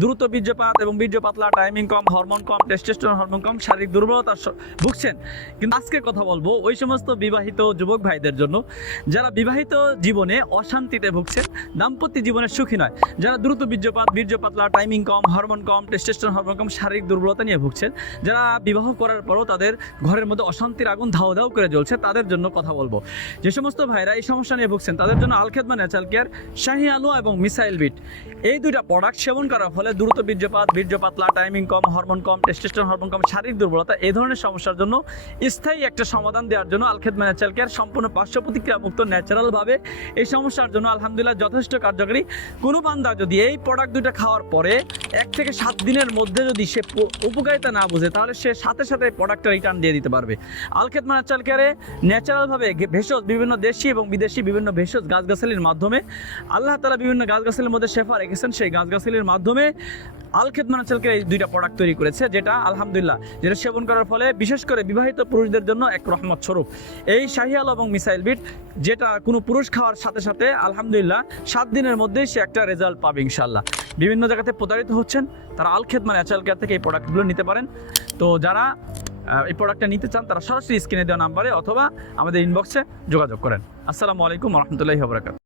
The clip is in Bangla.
দ্রুত বীর্যপাত এবং বীর্য পাতলা, টাইমিং কম, হরমোন কম, টেস্টোস্টেরন হরমোন কম, শারীরিক দুর্বলতা ভুগছেন। কিন্তু আজকে কথা বলবো ওই সমস্ত বিবাহিত যুবক ভাইদের জন্য যারা বিবাহিত জীবনে অশান্তিতে ভুগছেন, দাম্পত্য জীবনে সুখী নয়, যারা দ্রুত বীর্যপাত, বীর্য পাতলা, টাইমিং কম, হরমোন কম, টেস্টোস্টেরন হরমোন কম, শারীরিক দুর্বলতা নিয়ে ভুগছেন, যারা বিবাহ করার পরও তাদের ঘরের মধ্যে অশান্তির আগুন ধাও ধাও করে জ্বলছে, তাদের জন্য কথা বলবো। যে সমস্ত ভাইরা এই সমস্যা নিয়ে ভুগছেন তাদের জন্য আল খেদমা ন্যাচারাল কেয়ার, শাহি আলো এবং মিসাইল বিট, এই দুইটা প্রোডাক্ট সেবন করার ফলে দ্রুত বীর্যপাত, বীর্য পাতলা, টাইমিং কম, হরমোন কম, টেস্টোস্টেরন হরমোন কম, শারীরিক দুর্বলতা, এই ধরনের সমস্যার জন্য স্থায়ী একটা সমাধান দেওয়ার জন্য আল খেদমা ন্যাচারাল কেয়ার সম্পূর্ণ পার্শ্ব প্রতিক্রিয়া মুক্ত ন্যাচারালভাবে এই সমস্যার জন্য আলহামদুলিল্লাহ যথেষ্ট কার্যকরী। কোনো বান্দা যদি এই প্রোডাক্ট দুইটা খাওয়ার পরে 1 থেকে 7 দিনের মধ্যে যদি সে উপকারিতা না বুঝে, তাহলে সে সাথে সাথে প্রোডাক্টটা রিটার্ন দিয়ে দিতে পারবে। আল খেদমা ন্যাচারাল কেয়ারে ন্যাচারালভাবে ভেষজ, বিভিন্ন দেশি এবং বিদেশি বিভিন্ন ভেষজ গাছগাছালির মাধ্যমে আল্লাহ তাআলা বিভিন্ন গাছগাছালির মধ্যে শেফা রেখেছেন, সেই গাছগাছালির মাধ্যমে আল খেদমা ন্যাচারাল কেয়ার এই দুইটা প্রোডাক্ট তৈরি করেছে, যেটা আলহামদুলিল্লাহ যেটা সেবন করার ফলে বিশেষ করে বিবাহিত পুরুষদের জন্য এক রহমত স্বরূপ। এই শাহি আলো এবং মিসাইল বিট, যেটা কোনো পুরুষ খাওয়ার সাথে সাথে আলহামদুলিল্লাহ 7 দিনের মধ্যেই সে একটা রেজাল্ট পাবে ইনশাআল্লাহ। বিভিন্ন জায়গাতে প্রতারিত হচ্ছেন, তারা আল খেদমা ন্যাচারাল কেয়ার থেকে এই প্রোডাক্টগুলো নিতে পারেন। তো যারা এই প্রোডাক্টটা নিতে চান তারা সরাসরি স্ক্রিনে দেওয়া নাম্বারে অথবা আমাদের ইনবক্সে যোগাযোগ করেন। আসসালামু আলাইকুম ওয়া রাহমাতুল্লাহি ওয়া বারাকাতুহু।